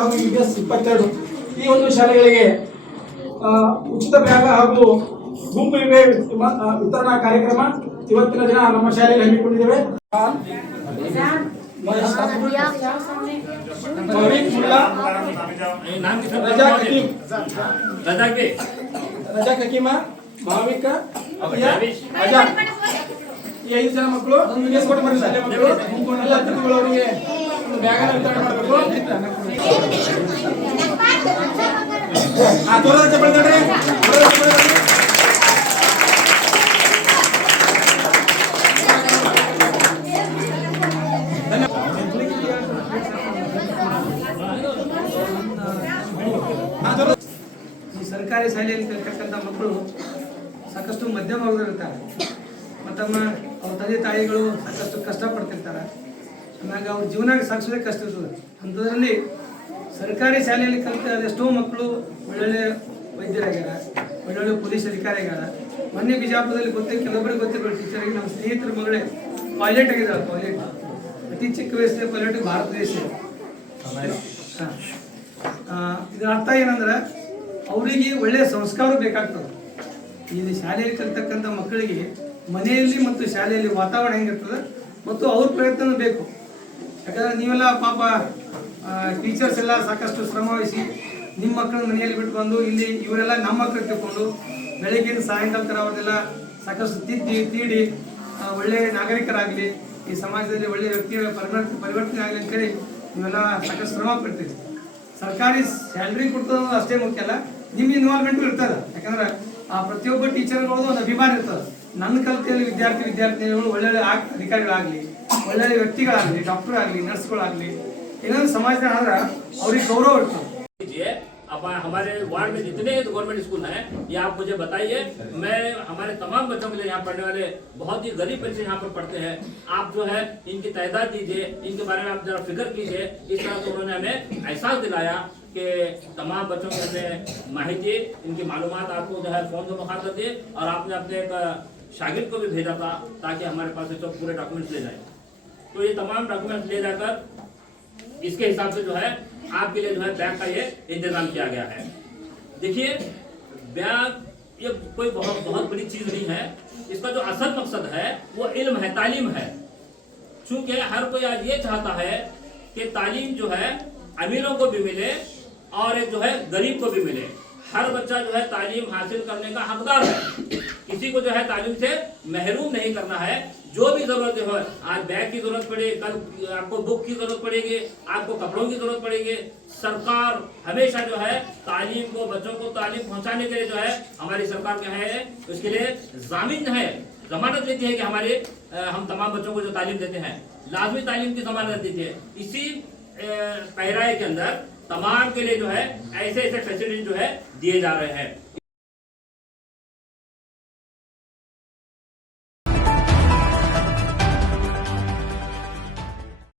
ಹಾಗೂ U S ಇಪ್ಪತ್ತೆರಡು. ಈ ಒಂದು ಶಾಲೆಗಳಿಗೆ ಉಚಿತ ಬ್ಯಾಗ ಹಾಗೂ ಗುಂಪು ವಿಮೆ ವಿತರಣಾ ಕಾರ್ಯಕ್ರಮ ಇವತ್ತಿನ ದಿನ ನಮ್ಮ ಶಾಲೆಯಲ್ಲಿ ಹಮ್ಮಿಕೊಂಡಿದ್ದೇವೆ. ರಜಾ ರಜಾ ಐದು ಜನ ಮಕ್ಕಳು ಶಾಲೆ ಮಕ್ಕಳು ಎಲ್ಲ ಅವರಿಗೆ ಸರ್ಕಾರಿ ಶಾಲೆಯಲ್ಲಿ ಕಲಿತಕ್ಕಂಥ ಮಕ್ಕಳು ಸಾಕಷ್ಟು ಮಧ್ಯಮ ವರ್ಗದಲ್ಲಿರ್ತಾರೆ ಮತ್ತಮ್ಮ ಅವ್ರ ತಂದೆ ತಾಯಿಗಳು ಸಾಕಷ್ಟು ಕಷ್ಟಪಡ್ತಿರ್ತಾರೆ. ಆಮ್ಯಾಗ ಅವ್ರ ಜೀವನ ಸಾಗಿಸೋದೇ ಕಷ್ಟ ಇರ್ತದೆ. ಅಂಥದ್ರಲ್ಲಿ ಸರ್ಕಾರಿ ಶಾಲೆಯಲ್ಲಿ ಕಲಿತ ಎಷ್ಟೋ ಮಕ್ಕಳು ಒಳ್ಳೊಳ್ಳೆ ವೈದ್ಯರಾಗ್ಯಾರ, ಒಳ್ಳೊಳ್ಳೆ ಪೊಲೀಸ್ ಅಧಿಕಾರಿ ಆಗ್ಯಾರ ಮೊನ್ನೆ ಬಿಜಾಪುರದಲ್ಲಿ ಗೊತ್ತೇ ಕೆಲವೊಬ್ಬರಿಗೆ ಗೊತ್ತಿರೋ ಟೀಚರ್ಗೆ ನಮ್ಮ ಸ್ನೇಹಿತರ ಮಗಳೇ ಪೈಲಟ್ ಆಗಿದ್ದಾರೆ ಪೈಲಟ್ ಅತಿ ಚಿಕ್ಕ ವಯಸ್ಸಿನ ಪೈಲಟ್ ಭಾರತ ದೇಶ ಇದರ ಅರ್ಥ ಏನಂದ್ರೆ ಅವರಿಗೆ ಒಳ್ಳೆಯ ಸಂಸ್ಕಾರ ಬೇಕಾಗ್ತದೆ. ಇಲ್ಲಿ ಶಾಲೆಯಲ್ಲಿ ಕಲಿತಕ್ಕಂಥ ಮಕ್ಕಳಿಗೆ ಮನೆಯಲ್ಲಿ ಮತ್ತು ಶಾಲೆಯಲ್ಲಿ ವಾತಾವರಣ ಹೆಂಗಿರ್ತದೆ ಮತ್ತು ಅವ್ರ ಪ್ರಯತ್ನ ಬೇಕು. ಯಾಕಂದ್ರೆ ನೀವೆಲ್ಲ ಪಾಪ ಟೀಚರ್ಸ್ ಎಲ್ಲ ಸಾಕಷ್ಟು ಶ್ರಮ ವಹಿಸಿ ನಿಮ್ಮ ಮಕ್ಕಳನ್ನ ಮನೆಯಲ್ಲಿ ಬಿಟ್ಟು ಬಂದು ಇಲ್ಲಿ ಇವರೆಲ್ಲ ನಮ್ಮ ಮಕ್ಕಳು ತಿಳ್ಕೊಂಡು ಬೆಳಗ್ಗಿನ ಸಾಯಂಕಾಲ ಥರ ಅವ್ರನ್ನೆಲ್ಲ ಸಾಕಷ್ಟು ತಿದ್ದಿ, ತೀಡಿ ಒಳ್ಳೆಯ ಒಳ್ಳೆ ನಾಗರಿಕರಾಗಲಿ, ಈ ಸಮಾಜದಲ್ಲಿ ಒಳ್ಳೆ ವ್ಯಕ್ತಿಗಳ ಪರಿವರ್ತನೆ ಪರಿವರ್ತನೆ ಆಗಲಿ ಅಂತೇಳಿ ನೀವೆಲ್ಲ ಸಾಕಷ್ಟು ಶ್ರಮ ಪಡ್ತೀರಿ. ಸರ್ಕಾರಿ ಸ್ಯಾಲ್ರಿ ಕೊಡ್ತದ ಅಷ್ಟೇ ಮುಖ್ಯ ಅಲ್ಲ, ನಿಮ್ಮ ಇನ್ವಾಲ್ವ್ಮೆಂಟು ಇರ್ತದೆ. ಯಾಕಂದ್ರೆ ಆ ಪ್ರತಿಯೊಬ್ಬ ಟೀಚರ್ಗಳದ್ದು ಒಂದು ಅಭಿಮಾನ ಇರ್ತದೆ ನನ್ನ ಕಲಿಕೆಯಲ್ಲಿ ವಿದ್ಯಾರ್ಥಿ ವಿದ್ಯಾರ್ಥಿನಿಗಳು ಒಳ್ಳೊಳ್ಳೆ ಆಗ್ ಅಧಿಕಾರಿಗಳಾಗಲಿ ಒಳ್ಳೊಳ್ಳೆ ವ್ಯಕ್ತಿಗಳಾಗಲಿ ಡಾಕ್ಟರ್ ಆಗಲಿ ನರ್ಸ್ಗಳಾಗಲಿ ಏನಾದ್ರು ಸಮಾಜದಲ್ಲಿ ಆದ್ರೆ ಅವ್ರಿಗೆ ಗೌರವ ಇರ್ತದೆ लीजिए अब हमारे वार्ड में जितने गवर्नमेंट स्कूल हैं ये आप मुझे बताइए मैं हमारे तमाम बच्चों के लिए यहाँ पढ़ने वाले बहुत ही गरीब बच्चे यहाँ पर पढ़ते हैं आप जो है इनकी तादाद दीजिए इनके बारे में आप जरा फिक्र कीजिए इस तरह से उन्होंने हमें एहसास दिलाया कि तमाम बच्चों की हमें माहिती इनकी मालूम आपको जो है फ़ोन से मुखार कर दिए और आपने अपने एक शागिद को भी भेजा था ताकि हमारे पास सब पूरे डॉक्यूमेंट्स ले जाए। तो ये तमाम डॉक्यूमेंट्स ले जाकर इसके हिसाब से जो है आपके लिए जो है बैग का ये इंतज़ाम किया गया है। देखिए बैग ये कोई बहुत बहुत बड़ी चीज़ नहीं है। इसका जो असल मकसद है, वो इल्म है, तालीम है। चूँकि हर कोई आज ये चाहता है कि तालीम जो है अमीरों को भी मिले और एक जो है, गरीब को भी मिले। हर बच्चा जो है, तालीम हासिल करने का हकदार है। किसी को जो है, तालीम से महरूम नहीं करना है। जो भी ज़रूरत हो, आज बैग की ज़रूरत पड़े, कल आपको बुक की ज़रूरत पड़ेगी, आपको कपड़ों की ज़रूरत पड़ेगी। सरकार हमेशा जो है, तालीम को, बच्चों को तालीम पहुँचाने के लिए जो है, हमारी सरकार क्या है। उसके लिए जामिन है। जमानत देती है कि हमारे हम तमाम बच्चों को जो तालीम देते हैं, लाजमी तालीम की जमानत देती है। इसी पैराए के अंदर तमाम के लिए जो है ऐसे ऐसे फैसिलिटी जो है दिए जा रहे हैं।